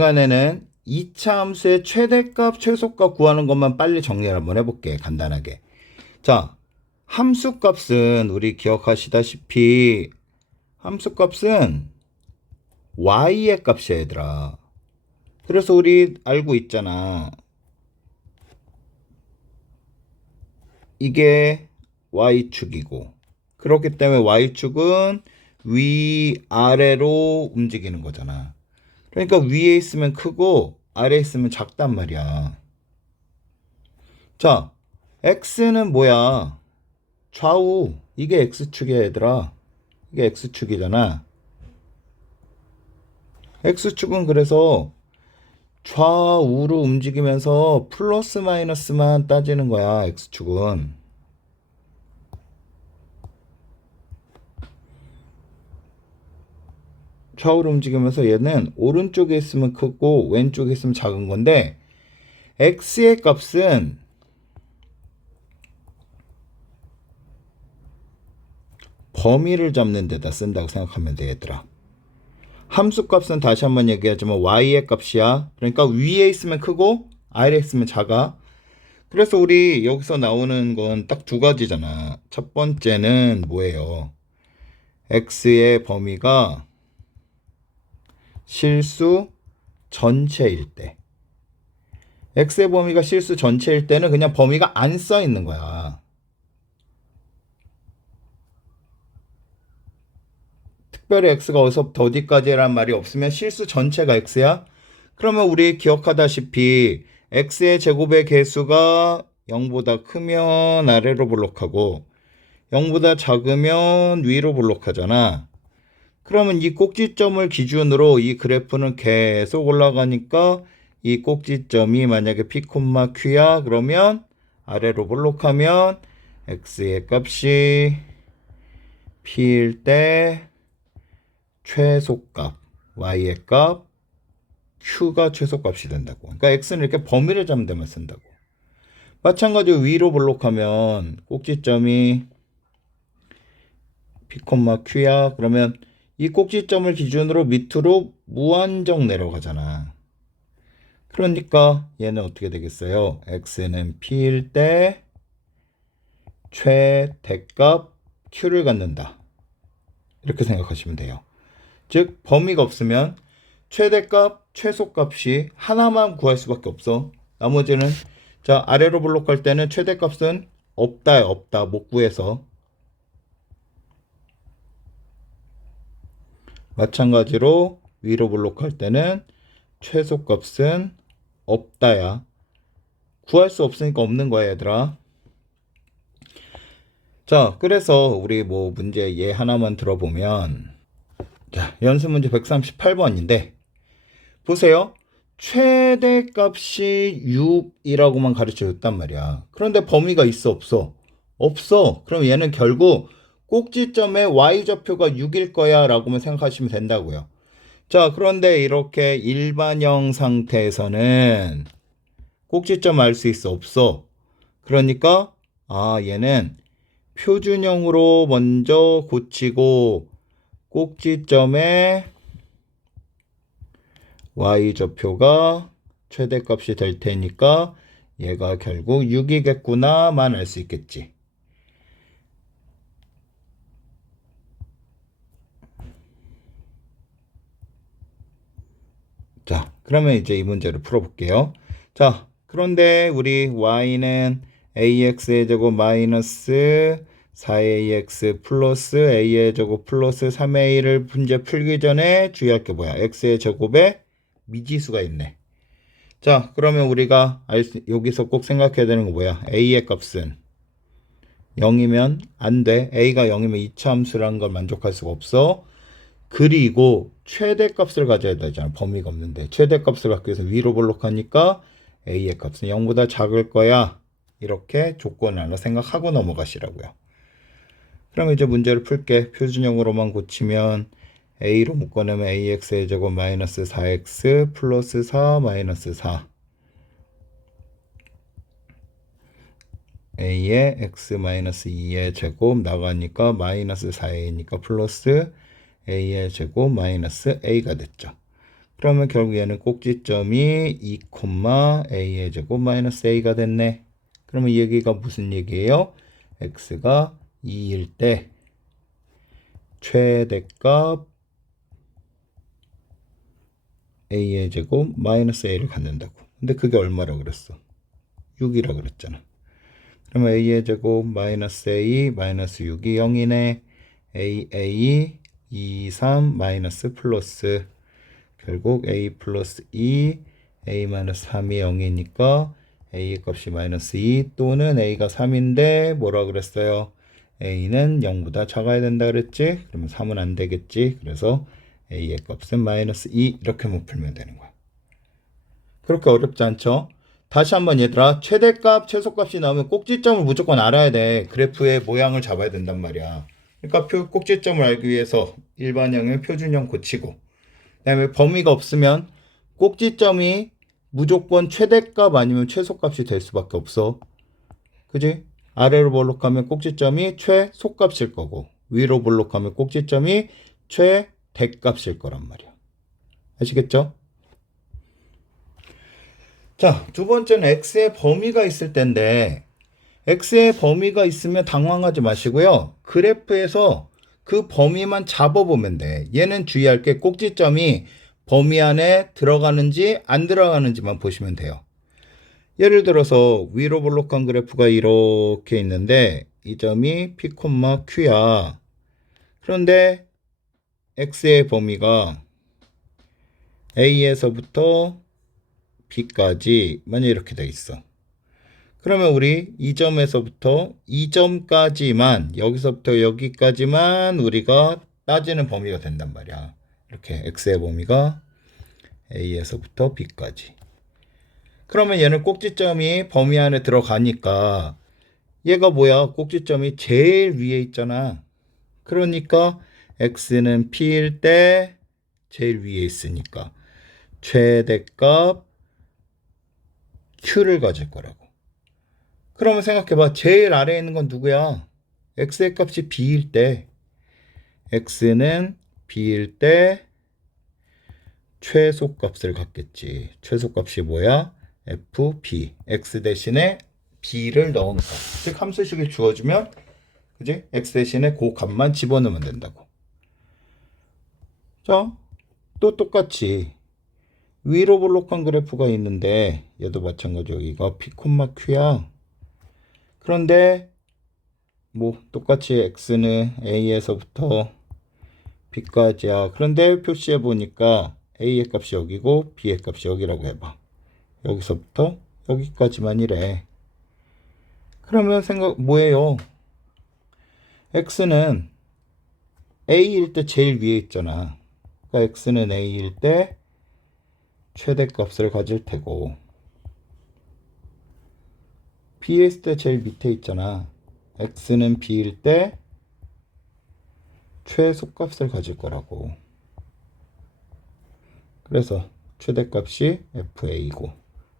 시간에는 2차 함수의 최대값, 최소값 구하는 것만 빨리 정리를 한번 해볼게. 간단하게. 자, 함수값은 우리 기억하시다시피 함수값은 y의 값이야, 얘들아. 그래서 우리 알고 있잖아. 이게 y축이고, 그렇기 때문에 y축은 위아래로 움직이는 거잖아. 그러니까 위에 있으면 크고 아래에 있으면 작단 말이야. 자, x는 뭐야? 좌우. 이게 x축이야, 얘들아. 이게 x축이잖아. x축은 그래서 좌우로 움직이면서 플러스 마이너스만 따지는 거야, x축은. 좌우로 움직이면서 얘는 오른쪽에 있으면 크고 왼쪽에 있으면 작은 건데, x의 값은 범위를 잡는 데다 쓴다고 생각하면 돼, 얘들아. 함수 값은 다시 한번 얘기하자면 y의 값이야. 그러니까 위에 있으면 크고 아래에 있으면 작아. 그래서 우리 여기서 나오는 건 딱 두 가지잖아. 첫 번째는 뭐예요? x의 범위가 실수 전체일 때. x의 범위가 실수 전체일 때는 그냥 범위가 안 써 있는 거야. 특별히 x가 어디서부터 어디까지란 말이 없으면 실수 전체가 x야. 그러면 우리 기억하다시피 x의 제곱의 개수가 0보다 크면 아래로 볼록하고 0보다 작으면 위로 볼록하잖아. 그러면 이 꼭지점을 기준으로 이 그래프는 계속 올라가니까 이 꼭지점이 만약에 p, q야 그러면 아래로 볼록하면 x의 값이 p일 때 최소값, y의 값, q가 최소값이 된다고. 그러니까 x는 이렇게 범위를 잡는 데만 쓴다고. 마찬가지로 위로 볼록하면 꼭지점이 p, q야. 그러면 이 꼭지점을 기준으로 밑으로 무한정 내려가잖아. 그러니까 얘는 어떻게 되겠어요? x는 p일 때 최대값 q를 갖는다. 이렇게 생각하시면 돼요. 즉 범위가 없으면 최대값, 최소값이 하나만 구할 수밖에 없어. 나머지는 자 아래로 볼록할 때는 최대값은 없다, 없다. 못 구해서. 마찬가지로 위로 볼록할 때는 최소값은 없다야. 구할 수 없으니까 없는 거야, 얘들아. 자, 그래서 우리 뭐 문제 얘 하나만 들어보면 자, 연습 문제 138번인데 보세요. 최대값이 6이라고만 가르쳐 줬단 말이야. 그런데 범위가 있어, 없어? 없어. 그럼 얘는 결국 꼭지점의 y좌표가 6일 거야 라고만 생각하시면 된다고요. 자, 그런데 이렇게 일반형 상태에서는 꼭지점 알 수 있어, 없어? 그러니까 얘는 표준형으로 먼저 고치고 꼭지점에 y좌표가 최대값이 될 테니까 얘가 결국 6이겠구나만 알 수 있겠지. 자, 그러면 이제 이 문제를 풀어볼게요. 자, 그런데 우리 y는 ax의 제곱 마이너스 4ax 플러스 a의 제곱 플러스 3a를 문제 풀기 전에 주의할 게 뭐야? x의 제곱에 미지수가 있네. 자, 그러면 우리가 여기서 꼭 생각해야 되는 거 뭐야? a의 값은 0이면 안 돼. a가 0이면 이차함수라는 걸 만족할 수가 없어. 그리고 최대값을 가져야 되잖아. 범위가 없는데. 최대값을 갖기 위해서 위로 볼록하니까 a의 값은 0보다 작을 거야. 이렇게 조건을 하나 생각하고 넘어가시라고요. 그럼 이제 문제를 풀게. 표준형으로만 고치면 a로 묶어내면 ax의 제곱 마이너스 4x 플러스 4 마이너스 4 a의 x 마이너스 2의 제곱 나가니까 마이너스 4a니까 플러스 a의 제곱 마이너스 a가 됐죠. 그러면 결국 얘는 꼭지점이 2, a의 제곱 마이너스 a가 됐네. 그러면 이 얘기가 무슨 얘기예요? x가 2일 때 최대값 a의 제곱 마이너스 a를 갖는다고. 근데 그게 얼마라고 그랬어? 6이라고 그랬잖아. 그러면 a의 제곱 마이너스 a 마이너스 6이 0이네. a 2, 3 마이너스 플러스 결국 a 플러스 2 a 마이너스 3이 0이니까 a 값이 마이너스 2 또는 a가 3인데 뭐라 그랬어요? a는 0보다 작아야 된다 그랬지? 그러면 3은 안 되겠지? 그래서 a의 값은 마이너스 2 이렇게만 풀면 되는 거야. 그렇게 어렵지 않죠? 다시 한번 얘들아, 최대값, 최소값이 나오면 꼭지점을 무조건 알아야 돼. 그래프의 모양을 잡아야 된단 말이야. 그러니까 꼭지점을 알기 위해서 일반형의 표준형 고치고, 그 다음에 범위가 없으면 꼭지점이 무조건 최대값 아니면 최소값이 될 수밖에 없어. 그지? 아래로 볼록하면 꼭지점이 최소값일 거고, 위로 볼록하면 꼭지점이 최대값일 거란 말이야. 아시겠죠? 자, 두 번째는 x의 범위가 있을 텐데 x의 범위가 있으면 당황하지 마시고요. 그래프에서 그 범위만 잡아보면 돼. 얘는 주의할 게 꼭지점이 범위 안에 들어가는지 안 들어가는지만 보시면 돼요. 예를 들어서 위로 볼록한 그래프가 이렇게 있는데 이 점이 p, q야. 그런데 x의 범위가 a에서부터 b까지 만약 이렇게 돼 있어. 그러면 우리 이 점에서부터 이 점까지만, 여기서부터 여기까지만 우리가 따지는 범위가 된단 말이야. 이렇게 x의 범위가 a에서부터 b까지. 그러면 얘는 꼭지점이 범위 안에 들어가니까 얘가 뭐야? 꼭지점이 제일 위에 있잖아. 그러니까 x는 p일 때 제일 위에 있으니까 최대값 q를 가질 거라고. 그러면 생각해봐. 제일 아래에 있는 건 누구야? x의 값이 b일 때 x는 b일 때 최소값을 갖겠지. 최소값이 뭐야? fb. x 대신에 b를 넣은 거. 즉 함수식을 주어주면 그지? x 대신에 그 값만 집어넣으면 된다고. 자, 또 똑같이 위로 볼록한 그래프가 있는데 얘도 마찬가지로 여기가 p, q야. 그런데 뭐 똑같이 x는 a에서부터 b까지야. 그런데 표시해 보니까 a의 값이 여기고 b의 값이 여기라고 해봐. 여기서부터 여기까지만이래. 그러면 생각 뭐예요? x는 a일 때 제일 위에 있잖아. 그러니까 x는 a일 때 최대값을 가질 테고 b에 있을 때 제일 밑에 있잖아. x는 b일 때 최소값을 가질 거라고. 그래서 최대값이 fa고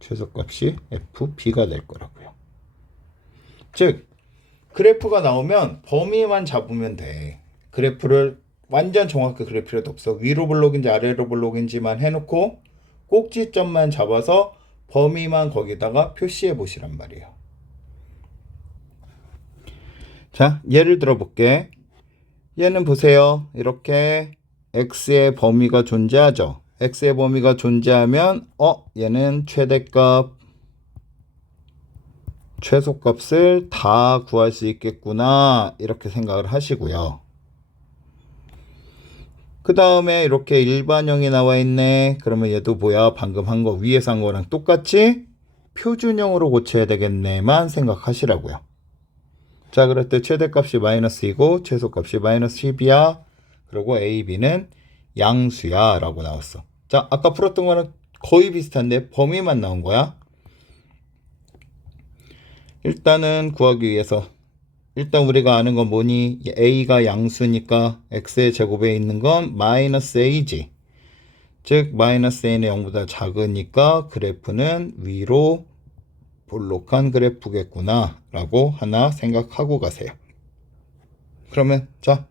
최소값이 fb가 될 거라고요. 즉 그래프가 나오면 범위만 잡으면 돼. 그래프를 완전 정확히 그릴 필요도 없어. 위로 블록인지 아래로 블록인지만 해놓고 꼭지점만 잡아서 범위만 거기다가 표시해 보시란 말이에요. 자, 예를 들어 볼게. 얘는 보세요. 이렇게 x의 범위가 존재하죠. x의 범위가 존재하면 얘는 최대값, 최소값을 다 구할 수 있겠구나 이렇게 생각을 하시고요. 그 다음에 이렇게 일반형이 나와 있네. 그러면 얘도 뭐야? 방금 한 거 위에서 한 거랑 똑같이 표준형으로 고쳐야 되겠네만 생각하시라고요. 자, 그럴 때 최대값이 마이너스이고 최소값이 마이너스 10이야. 그리고 a, b는 양수야 라고 나왔어. 자, 아까 풀었던 거는 거의 비슷한데 범위만 나온 거야. 일단은 구하기 위해서 일단 우리가 아는 건 뭐니? a가 양수니까 x의 제곱에 있는 건 마이너스 a지. 즉 마이너스 a는 0보다 작으니까 그래프는 위로 볼록한 그래프겠구나 라고 하나 생각하고 가세요. 그러면 자,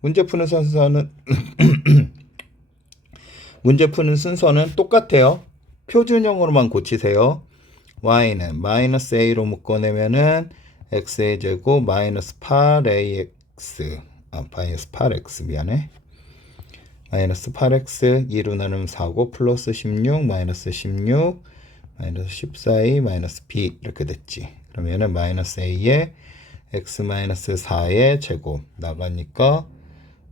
문제 푸는 순서는 문제 푸는 순서는 똑같아요. 표준형으로만 고치세요. y는 마이너스 a로 묶어내면은 x의 제곱 마이너스 8ax 마이너스 8x 미안해. 마이너스 8x 2로 나누면 4고 플러스 16 마이너스 16 마이너스 14a 마이너스 b 이렇게 됐지. 그러면은 마이너스 a에 x 마이너스 4의 제곱 나가니까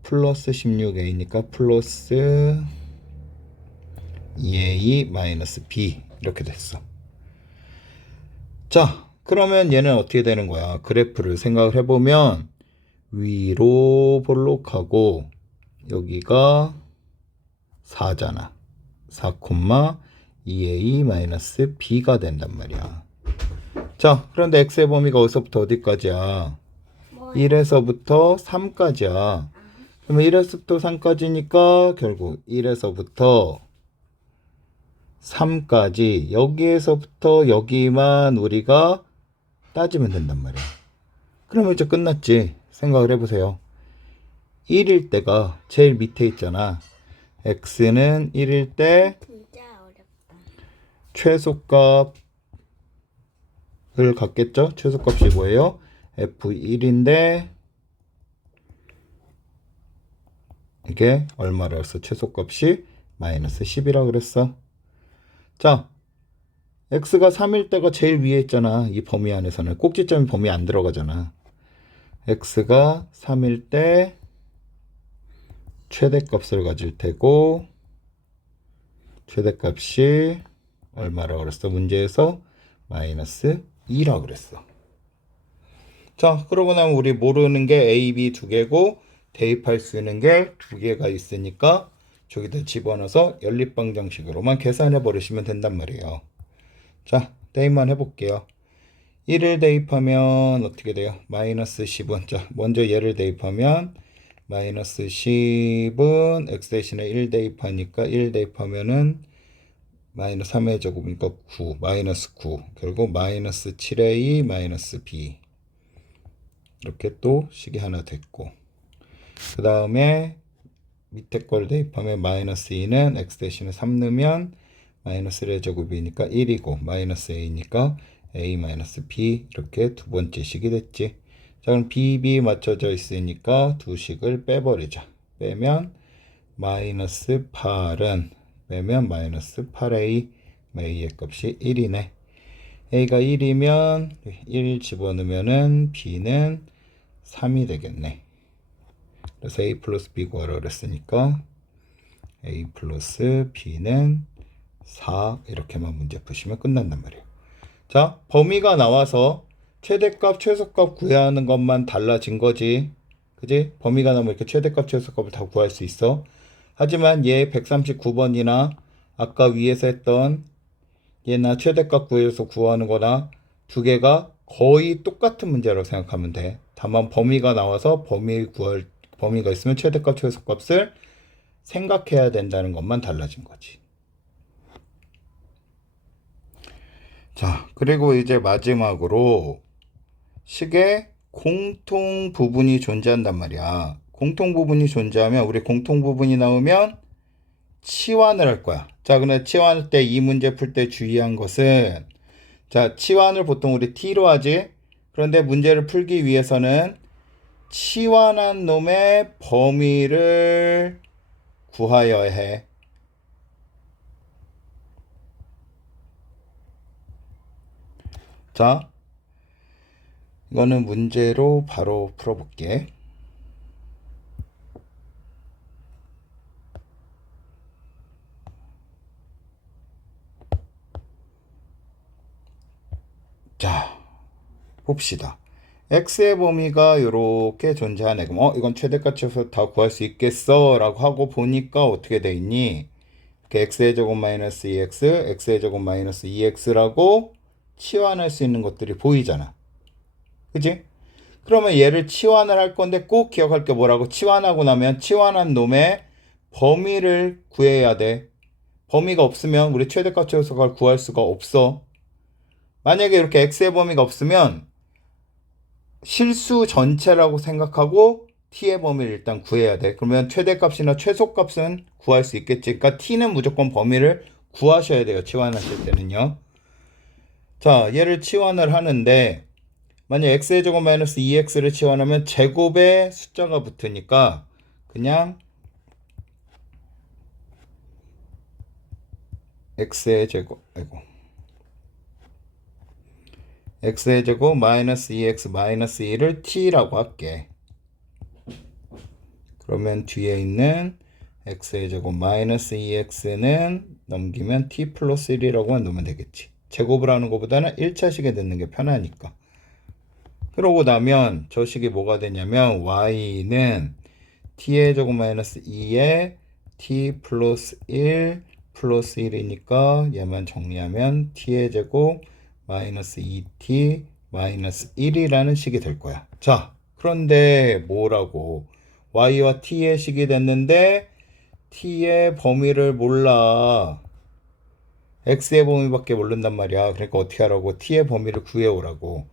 플러스 16a니까 플러스 2a 마이너스 b 이렇게 됐어. 자, 그러면 얘는 어떻게 되는 거야? 그래프를 생각을 해보면 위로 볼록하고 여기가 4잖아. 4,2a 마이너스 b가 된단 말이야. 자, 그런데 x의 범위가 어디서부터 어디까지야? 1에서부터 3까지야. 그러면 1에서부터 3까지니까 결국 1에서부터 3까지 여기에서부터 여기만 우리가 따지면 된단 말이야. 그러면 이제 끝났지. 생각을 해보세요. 1일 때가 제일 밑에 있잖아. x는 1일 때 진짜 어렵다. 최소값을 갖겠죠? 최소값이 뭐예요? f1인데 이게 얼마라 했어? 최소값이 마이너스 10이라 그랬어. 자, x가 3일 때가 제일 위에 있잖아. 이 범위 안에서는 꼭지점이 범위 안 들어가잖아. x가 3일 때 최대값을 가질 테고 최대값이 얼마라 그랬어? 문제에서 마이너스 2라 그랬어. 자, 그러고 나면 우리 모르는 게 a, b 두 개고 대입할 수 있는 게 두 개가 있으니까 저기다 집어넣어서 연립방정식으로만 계산해 버리시면 된단 말이에요. 자, 대입만 해볼게요. 1을 대입하면 어떻게 돼요? 마이너스 10은 자, 먼저 얘를 대입하면 마이너스 10은 x 대신에 1 대입하니까 1 대입하면은 마이너스 3의 제곱이니까 9 마이너스 9 결국 마이너스 7a 마이너스 b 이렇게 또 식이 하나 됐고 그 다음에 밑에 걸 대입하면 마이너스 2는 x 대신에 3 넣으면 마이너스 1의 제곱이니까 1이고 마이너스 a니까 a 마이너스 b 이렇게 두 번째 식이 됐지. 자, 그럼 b, b 맞춰져 있으니까 두 식을 빼버리자. 빼면 마이너스 8은 빼면 마이너스 8a a의 값이 1이네. a가 1이면 1 집어넣으면은 b는 3이 되겠네. 그래서 a 플러스 b 구하라 그랬으니까 a 플러스 b는 4 이렇게만 문제 푸시면 끝난단 말이에요. 자, 범위가 나와서 최대값, 최소값 구해야 하는 것만 달라진 거지. 그지? 범위가 나오면 이렇게 최대값, 최소값을 다 구할 수 있어. 하지만 얘 139번이나 아까 위에서 했던 얘나 최대값 구해서 구하는 거나 두 개가 거의 똑같은 문제라고 생각하면 돼. 다만 범위가 나와서 범위가 있으면 최대값, 최소값을 생각해야 된다는 것만 달라진 거지. 자, 그리고 이제 마지막으로 식에 공통 부분이 존재한단 말이야. 공통 부분이 존재하면 우리 공통 부분이 나오면 치환을 할 거야. 자, 근데 치환할 때 이 문제 풀 때 주의한 것은 자, 치환을 보통 우리 t로 하지. 그런데 문제를 풀기 위해서는 치환한 놈의 범위를 구하여야 해. 자, 이거는 문제로 바로 풀어볼게. 자, 봅시다. x의 범위가 이렇게 존재하네. 그럼 이건 최대값에서 다 구할 수 있겠어? 라고 하고 보니까 어떻게 돼 있니? x의 제곱 마이너스 2x, x의 제곱 마이너스 2x라고 치환할 수 있는 것들이 보이잖아. 그치? 그러면 얘를 치환을 할 건데 꼭 기억할 게 뭐라고? 치환하고 나면 치환한 놈의 범위를 구해야 돼. 범위가 없으면 우리 최대값, 최소값을 구할 수가 없어. 만약에 이렇게 x의 범위가 없으면 실수 전체라고 생각하고 t의 범위를 일단 구해야 돼. 그러면 최대값이나 최소값은 구할 수 있겠지. 그러니까 t는 무조건 범위를 구하셔야 돼요. 치환하실 때는요. 자, 얘를 치환을 하는데 만약 x의 제곱 마이너스 2x를 치환하면 제곱에 숫자가 붙으니까 그냥 x의 제곱 x의 제곱 마이너스 2x 마이너스 1을 t라고 할게. 그러면 뒤에 있는 x의 제곱 마이너스 2x는 넘기면 t 플러스 1이라고만 넣으면 되겠지. 제곱을 하는 것보다는 1차식에 넣는 게 편하니까. 그러고 나면 저 식이 뭐가 되냐면 y는 t의 제곱 마이너스 2에 t 플러스 1 플러스 1이니까 얘만 정리하면 t의 제곱 마이너스 2t 마이너스 1이라는 식이 될 거야. 자, 그런데 뭐라고? y와 t의 식이 됐는데 t의 범위를 몰라. x의 범위밖에 모른단 말이야. 그러니까 어떻게 하라고? t의 범위를 구해오라고.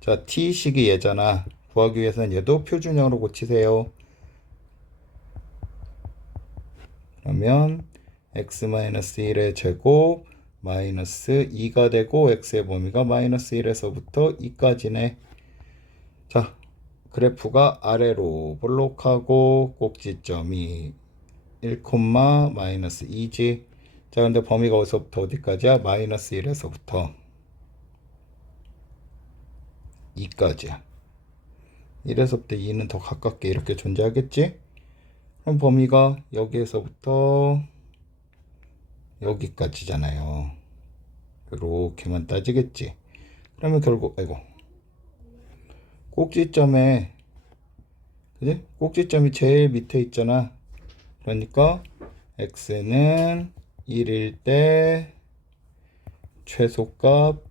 자, t식이 얘잖아. 구하기 위해서는 얘도 표준형으로 고치세요. 그러면 x-1의 제곱 마이너스 2가 되고 x의 범위가 마이너스 1에서부터 2까지네. 자, 그래프가 아래로 볼록하고 꼭지점이 1, 마이너스 2지. 자, 근데 범위가 어디서부터 어디까지야? 마이너스 1에서부터 2까지야. 1에서부터 2는 더 가깝게 이렇게 존재하겠지? 그럼 범위가 여기에서부터 여기까지잖아요. 이렇게만 따지겠지. 그러면 결국 꼭지점에 그지? 꼭지점이 제일 밑에 있잖아. 그러니까 x는 1일 때 최소값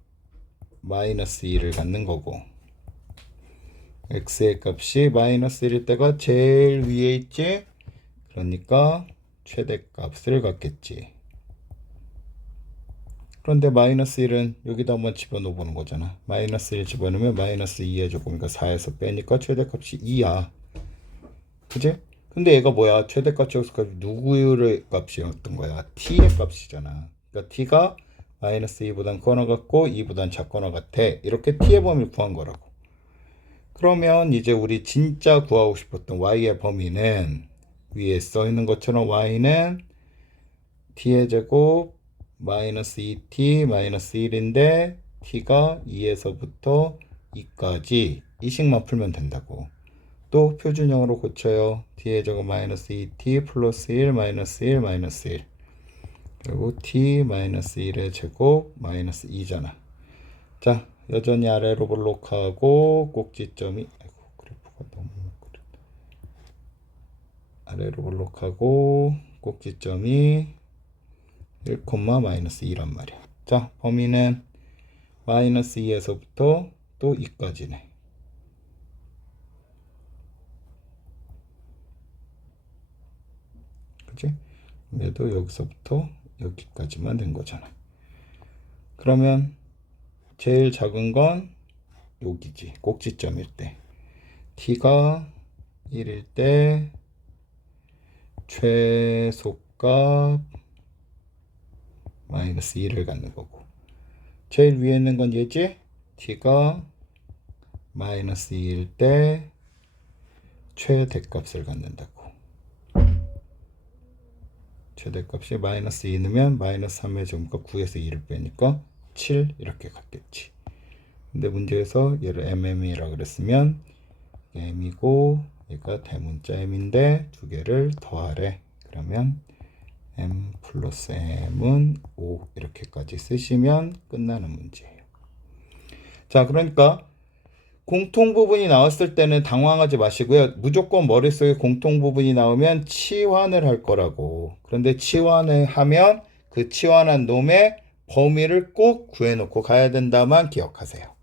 마이너스 2를 갖는 거고 x의 값이 마이너스 1일 때가 제일 위에 있지. 그러니까 최대값을 갖겠지. 그런데 마이너스 1은 여기다 한번 집어넣어 보는 거잖아. 마이너스 1 집어넣으면 마이너스 2의 조금이니까 4에서 빼니까 최대값이 2야. 그지? 근데 얘가 뭐야? 최대값 최소값이 누구의 값이었던 거야? t의 값이잖아. 그러니까 t가 마이너스 2보단 커나 같고 2보단 작거나 같아. 이렇게 t의 범위를 구한 거라고. 그러면 이제 우리 진짜 구하고 싶었던 y의 범위는 위에 써 있는 것처럼 y는 t의 제곱 마이너스 2t 마이너스 1인데 t가 2에서부터 2까지 이 식만 풀면 된다고. 또 표준형으로 고쳐요. t의 제곱 마이너스 2t 플러스 1 마이너스 1 마이너스 1 그리고 t 마이너스 1의 제곱 마이너스 2잖아. 자, 여전히 아래로 볼록하고 꼭지점이 그래프가 너무 그래. 아래로 볼록하고 꼭지점이 1, 마이너스 2란 말이야. 자, 범위는 마이너스 2에서부터 또 2까지네. 그치? 얘도 여기서부터 여기까지만 된 거잖아. 그러면 제일 작은 건 여기지. 꼭지점일 때. t가 1일 때 최소값 마이너스 2를 갖는 거고. 제일 위에 있는 건 얘지? t가 마이너스 2일 때 최대값을 갖는다고. 최대값이 마이너스 2 넣으면 마이너스 3의 제곱과 9에서 2를 빼니까 7 이렇게 갖겠지. 근데 문제에서 얘를 mm이라고 그랬으면 m이고 얘가 대문자 m인데 두 개를 더하래. 그러면 m 플러스 m은 5 이렇게까지 쓰시면 끝나는 문제예요. 자, 그러니까 공통 부분이 나왔을 때는 당황하지 마시고요. 무조건 머릿속에 공통 부분이 나오면 치환을 할 거라고. 그런데 치환을 하면 그 치환한 놈의 범위를 꼭 구해놓고 가야 된다만 기억하세요.